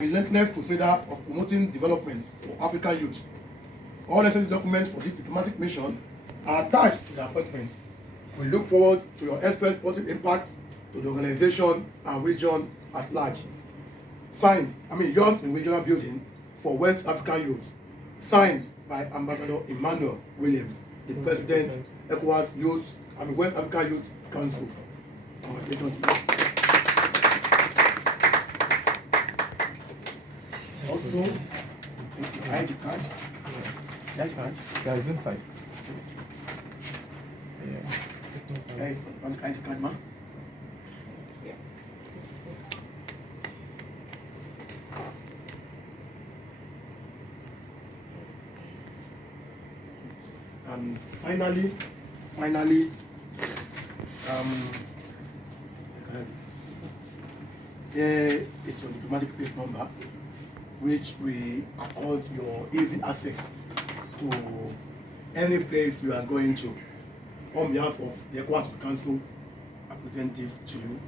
relentless crusader of promoting development for African youth. All necessary documents for this diplomatic mission are attached to the appointment. We look forward to your expert positive impact to the organization and region at large. Signed, yours in regional building for West African youth. Signed by Ambassador Emmanuel Williams, the President, ECOWAS Youth, West African Youth Council. Congratulations. Also, ID card. ID card. Guys, inside. Guys, want the ID card, ma? And finally, here is your diplomatic place number, which we accord your easy access to any place you are going to. On behalf of the ECOWAS Council, I present this to you.